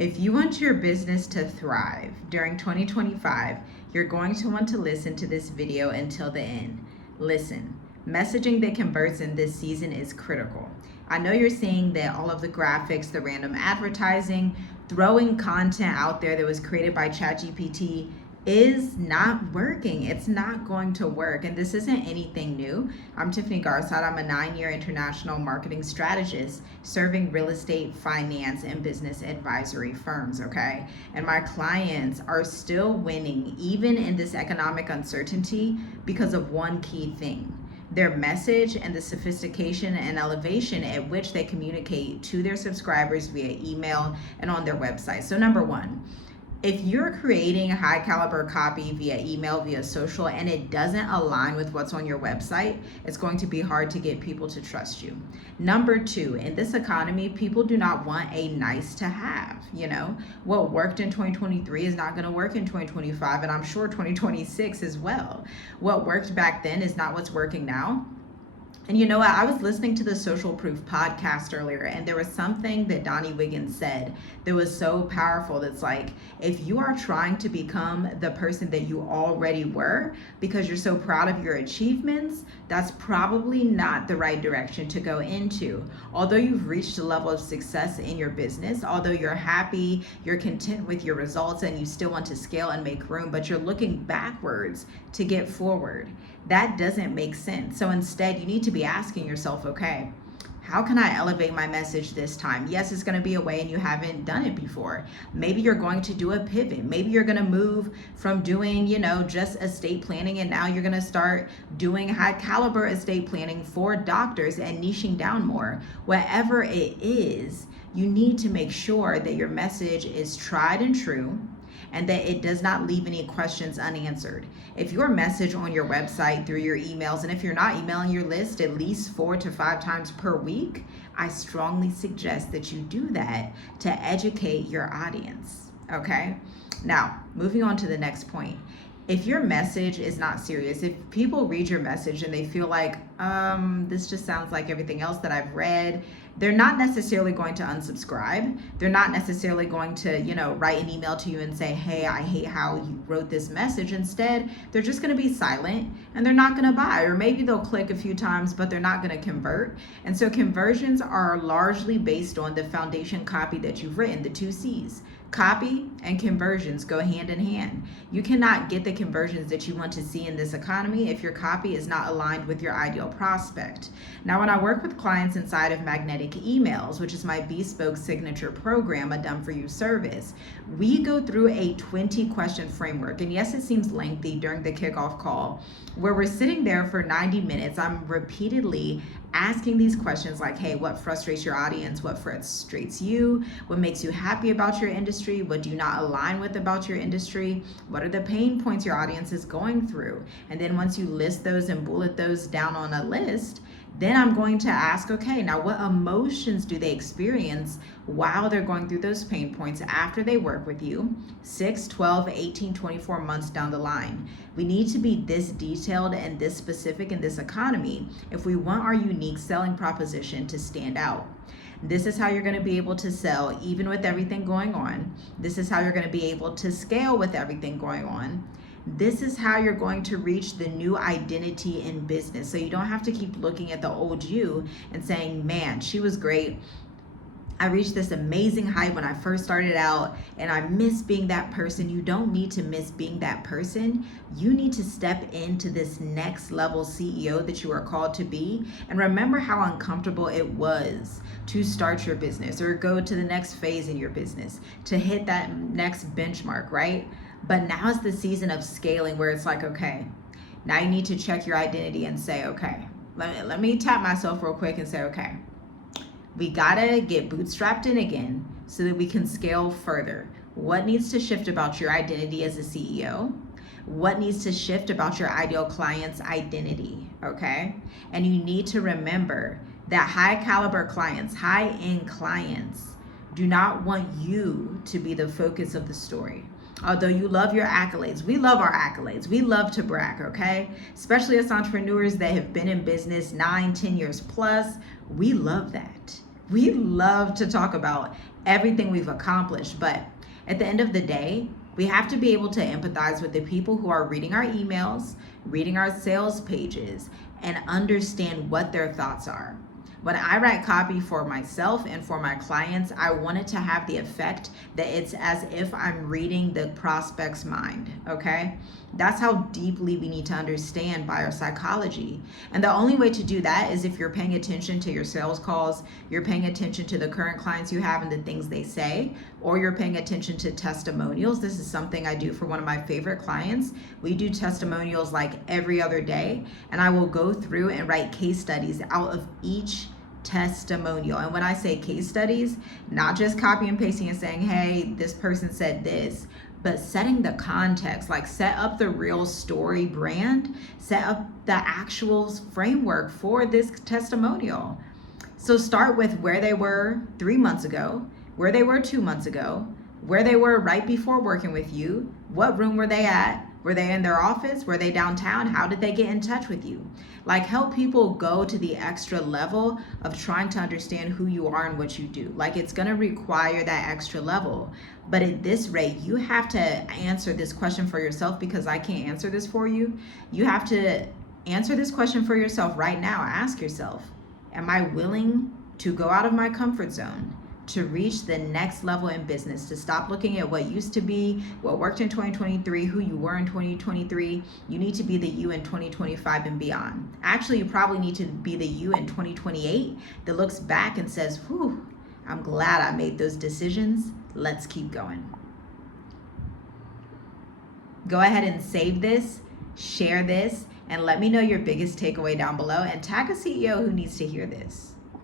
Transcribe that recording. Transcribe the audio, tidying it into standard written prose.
If you want your business to thrive during 2025, you're going to want to listen to this video until the end. Listen, messaging that converts in this season is critical. I know you're seeing that all of the graphics, the random advertising, throwing content out there that was created by ChatGPT is not working. It's not going to work. And this isn't anything new. I'm Tiffany Garside. I'm a 9-year international marketing strategist serving real estate, finance, and business advisory firms, okay? And my clients are still winning even in this economic uncertainty because of one key thing: their message and the sophistication and elevation at which they communicate to their subscribers via email and on their website. So number one, if you're creating high caliber copy via email, via social, and it doesn't align with what's on your website, it's going to be hard to get people to trust you. Number two, in this economy, people do not want a nice to have. What worked in 2023 is not going to work in 2025, and I'm sure 2026 as well. What worked back then is not what's working now. And you know what? I was listening to the Social Proof podcast earlier, and there was something that Donnie Wiggins said that was so powerful. That's like, if you are trying to become the person that you already were because you're so proud of your achievements, that's probably not the right direction to go into. Although you've reached a level of success in your business, although you're happy, you're content with your results, and you still want to scale and make room, but you're looking backwards to get forward. That doesn't make sense. So instead, you need to be asking yourself, okay, how can I elevate my message this time? Yes, it's going to be a way and you haven't done it before. Maybe you're going to do a pivot. Maybe you're going to move from doing, just estate planning, and now you're going to start doing high caliber estate planning for doctors and niching down more. Whatever it is, you need to make sure that your message is tried and true, and that it does not leave any questions unanswered. If your message on your website, through your emails, and if you're not emailing your list at least 4 to 5 times per week, I strongly suggest that you do that to educate your audience, okay? Now, moving on to the next point. If your message is not serious, if people read your message and they feel like, this just sounds like everything else that I've read, they're not necessarily going to unsubscribe. They're not necessarily going to, write an email to you and say, hey, I hate how you wrote this message. Instead, they're just going to be silent and they're not going to buy, or maybe they'll click a few times, but they're not going to convert. And so conversions are largely based on the foundation copy that you've written, the 2 C's. Copy and conversions go hand in hand. You cannot get the conversions that you want to see in this economy if your copy is not aligned with your ideal prospect. Now, when I work with clients inside of Magnetic Emails, which is my bespoke signature program, a done-for-you service, we go through a 20-question framework. And yes, it seems lengthy during the kickoff call, where we're sitting there for 90 minutes. I'm repeatedly asking these questions like, hey, what frustrates your audience? What frustrates you? What makes you happy about your industry? What do you not align with about your industry? What are the pain points your audience is going through? And then once you list those and bullet those down on a list, then I'm going to ask, okay, now what emotions do they experience while they're going through those pain points after they work with you 6, 12, 18, 24 months down the line? We need to be this detailed and this specific in this economy if we want our unique selling proposition to stand out. This is how you're going to be able to sell even with everything going on. This is how you're going to be able to scale with everything going on. This is how you're going to reach the new identity in business. So you don't have to keep looking at the old you and saying, man, she was great. I reached this amazing height when I first started out and I miss being that person. You don't need to miss being that person. You need to step into this next level CEO that you are called to be. And remember how uncomfortable it was to start your business or go to the next phase in your business, to hit that next benchmark, right? But now is the season of scaling where it's like, okay, now you need to check your identity and say, okay, let me tap myself real quick and say, okay, we gotta get bootstrapped in again so that we can scale further. What needs to shift about your identity as a CEO? What needs to shift about your ideal client's identity, okay? And you need to remember that high caliber clients, high end clients do not want you to be the focus of the story. Although you love your accolades, we love our accolades. We love to brag, okay? Especially as entrepreneurs that have been in business 9, 10 years plus, we love that. We love to talk about everything we've accomplished, but at the end of the day, we have to be able to empathize with the people who are reading our emails, reading our sales pages, and understand what their thoughts are. When I write copy for myself and for my clients, I want it to have the effect that it's as if I'm reading the prospect's mind, okay? That's how deeply we need to understand buyer psychology. And the only way to do that is if you're paying attention to your sales calls, you're paying attention to the current clients you have and the things they say, or you're paying attention to testimonials. This is something I do for one of my favorite clients. We do testimonials like every other day, and I will go through and write case studies out of each testimonial. And when I say case studies, not just copy and pasting and saying, hey, this person said this, but setting the context, like set up the real story brand, set up the actual framework for this testimonial. So start with where they were 3 months ago, where they were 2 months ago, where they were right before working with you, what room were they at, were they in their office, were they downtown, how did they get in touch with you? Like, help people go to the extra level of trying to understand who you are and what you do. Like, it's gonna require that extra level. But at this rate, you have to answer this question for yourself, because I can't answer this for you. You have to answer this question for yourself right now. Ask yourself, am I willing to go out of my comfort zone to reach the next level in business, to stop looking at what used to be, what worked in 2023, who you were in 2023. You need to be the you in 2025 and beyond. Actually, you probably need to be the you in 2028 that looks back and says, whew, I'm glad I made those decisions. Let's keep going. Go ahead and save this, share this, and let me know your biggest takeaway down below, and tag a CEO who needs to hear this.